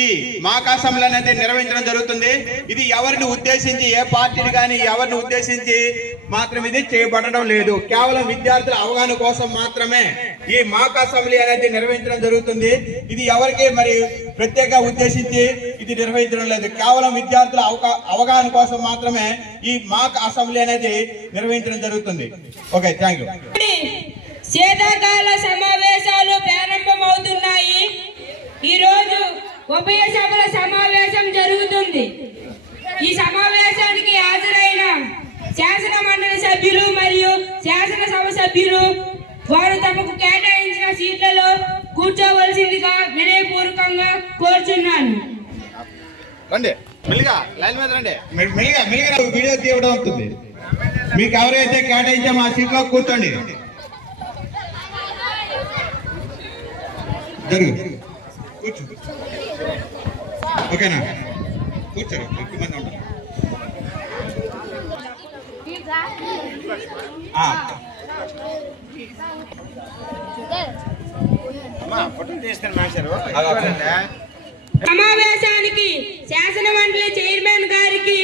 ఈ మాక్ అసెంబ్లీ అనేది నిర్వహించడం జరుగుతుంది. ఇది ఎవరిని ఉద్దేశించి, ఏ పార్టీని కానీ ఎవరిని ఉద్దేశించి మాత్రం ఇది చేయబడడం లేదు. కేవలం విద్యార్థుల అవగాహన కోసం మాత్రమే ఈ మాక్ అసెంబ్లీ అనేది నిర్వహించడం జరుగుతుంది. ఇది ఎవరికి మరి ప్రత్యేక ఉద్దేశించి ఇది నిర్వహించడం లేదు. కేవలం విద్యార్థుల అవగాహన కోసం మాత్రమే ఈ మాక్ అసెంబ్లీ అనేది నిర్వహించడం జరుగుతుంది. Okay, thank you. శీతాకాల సమావేశాలు ప్రారంభమవుతున్నాయి. ఈరోజు ఉభయ సభల సమావేశం జరుగుతుంది. ఈ సమావేశానికి హాజరైన శాసన మండలి సభ్యులు మరియు శాసనసభ సభ్యులు వారు తమకు కేటాయించిన సీట్లలో కూర్చోవలసిందిగా వినయపూర్వకంగా కోరుచున్నాను. వీడియో తీయడం అవుతుంది. మీకు ఎవరైతే కేటాయించామో ఆ సీట్లో కూర్చోండి. కూర్చో, ఓకేనా? కూర్చోరు, ఎక్కువ మంది ఉంటారు. సమావేశానికి శాసన మండలి చైర్మన్ గారికి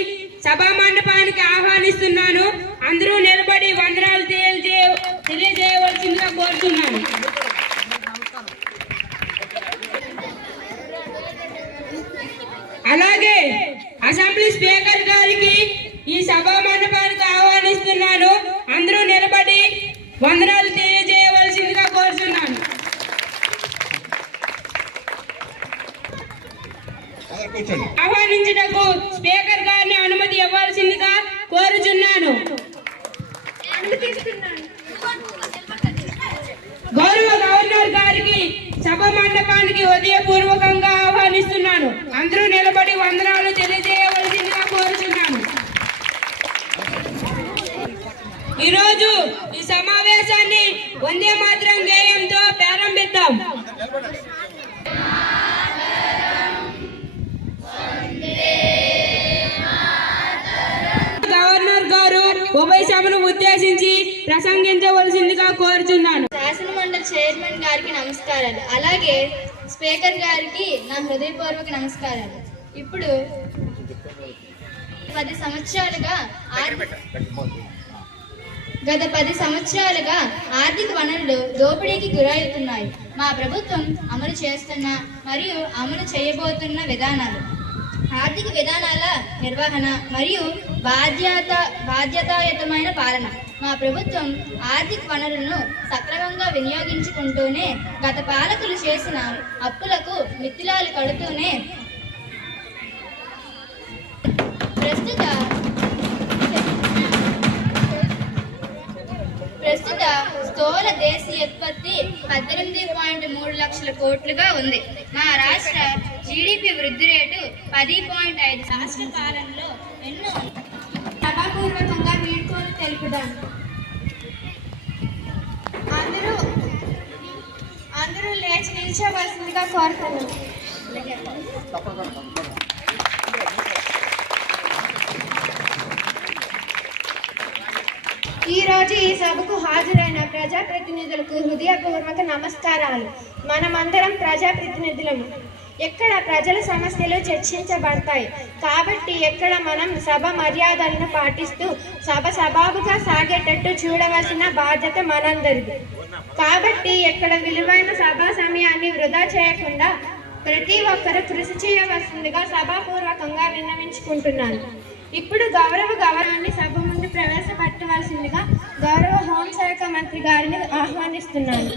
సభా మండపానికి ఆహ్వానిస్తున్నాను. అందరూ నిలబడి వందనాలు తెలియజేయవలసిందిగా కోరుతున్నాను. అలాగే అసెంబ్లీ స్పీకర్ గారికి ఈ సభా మండపానికి ఆహ్వానిస్తున్నాను. అందరూ నిలబడి వందనాలు తెలియజేయవలసిందిగా కోరుతున్నాను. ఆహ్వానించుటకు స్పీకర్ గారిని అనుమతి ఇవ్వాల్సిందిగా కోరుచున్నాను. గౌరవ గవర్నర్ గారికి సభ మండపానికి హృదయపూర్వకంగా ఆహ్వానిస్తున్నాను. అందరూ నిలబడి వందనాలు తెలియజేయవలసిందిగా కోరుచున్నాను. ఈరోజు ఈ సమావేశాన్ని వందే మాతరం గేయంతో ప్రారంభిద్దాం. గవర్నర్ గారు ఉభయ సభను ఉద్దేశించి ప్రసంగించవలసిందిగా కోరుచున్నాను. శాసన మండలి చైర్మన్ గారికి నమస్కారాలు. అలాగే స్పీకర్ గారికి నా హృదయపూర్వక నమస్కారాలు. ఇప్పుడు 10 సంవత్సరాలుగా ఆర్థిక వనరులు దోపిడీకి గురవుతున్నాయి. మా ప్రభుత్వం అమలు చేస్తున్న మరియు అమలు చేయబోతున్న విధానాలు, ఆర్థిక విధానాల నిర్వహణ మరియు బాధ్యతాయుతమైన పాలన. మా ప్రభుత్వం ఆర్థిక వనరులను సక్రమంగా వినియోగించుకుంటూనే గత పాలకులు చేసిన అప్పులకు మిత్తిలాలు కడుతూనే ప్రస్తుత స్థూల దేశీయోత్పత్తి 18.3 లక్షల కోట్లుగా ఉంది. మా రాష్ట్ర జీడిపి వృద్ధి రేటు 10.5. రాష్ట్ర పాలనలో ఎన్నో సభాపూర్వకంగా వీడ్కోలు తెలుపుదాం. అందరూ లేచి నిల్చోవలసిందిగా కోరుతున్నాను. ఈరోజు ఈ సభకు హాజరైన ప్రజాప్రతినిధులకు హృదయపూర్వక నమస్కారాలు. మనమందరం ప్రజాప్రతినిధులము. ఎక్కడ ప్రజల సమస్యలు చర్చించబడతాయి కాబట్టి ఎక్కడ మనం సభ మర్యాదలను పాటిస్తూ సభాగా సాగేటట్టు చూడవలసిన బాధ్యత మనందరిది. కాబట్టి ఎక్కడ విలువైన సభా సమయాన్ని వృధా చేయకుండా ప్రతి ఒక్కరూ కృషి చేయవలసిందిగా సభాపూర్వకంగా విన్నవించుకుంటున్నాను. ఇప్పుడు గౌరవ గవర్నర్ని సభ ముందు ప్రవేశపెట్టవలసిందిగా గౌరవ హోంశాఖ మంత్రి గారిని ఆహ్వానిస్తున్నాను.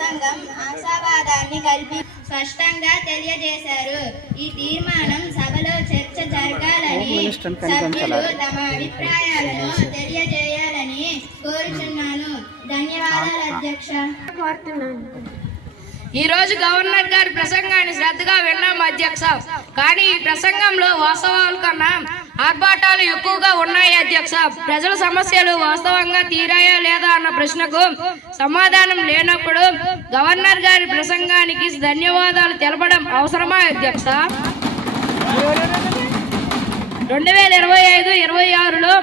సంఘం ఆశావాదాన్ని కలిపి స్పష్టంగా తెలియజేశారు. ఈ తీర్మానం సభలో చర్చ జరగాలని, సభ్యులు తమ అభిప్రాయాలను తెలియజేయాలని కోరుచున్నాను. ధన్యవాదాలు అధ్యక్ష. కోరుతున్నాను. ఈ రోజు గవర్నర్ గారి ప్రసంగాన్ని శ్రద్ధగా విన్నాం అధ్యక్ష. కానీ ఈ ప్రసంగంలో వాస్తవాల కన్నా ఆర్భాటాలు ఎక్కువగా ఉన్నాయి అధ్యక్ష. ప్రజల సమస్యలు వాస్తవంగా తీరాయా లేదా అన్న ప్రశ్నకు సమాధానం లేనప్పుడు గవర్నర్ గారి ప్రసంగానికి ధన్యవాదాలు తెలపడం అవసరమా అధ్యక్ష? 2025-26లో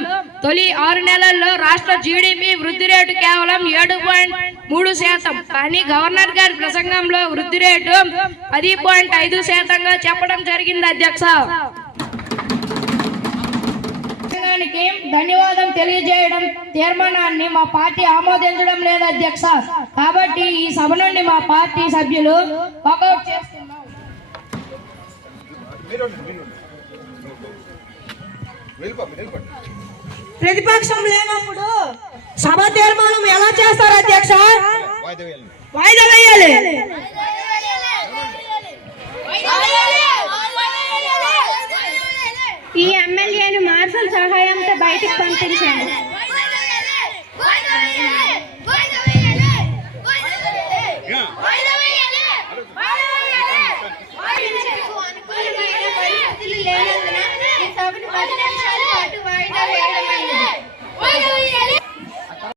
తొలి 6 నెలల్లో రాష్ట్ర జీడిపి వృద్ధి రేటు కేవలం 7.3 3%. కానీ గవర్నర్ గారి ప్రసంగంలో వృద్ధి రేటు 10.5%గా చెప్పడం జరిగింది అధ్యక్ష. ప్రసంగానికి ధన్యవాదం తెలియజేయడం తీర్మానాన్ని మా పార్టీ ఆమోదించడం లేదు అధ్యక్ష. కాబట్టి ఈ సభ నుండి మా పార్టీ సభ్యులు వాకౌట్ చేస్తున్నారు. ప్రతిపక్షం లేనప్పుడు సభ తీర్మానం ఎలా చేస్తారు అధ్యక్ష? వాయిదా వేయాలి. ఈ ఎమ్మెల్యేను మార్షల్ సహాయంతో బయటికి పంపించండి.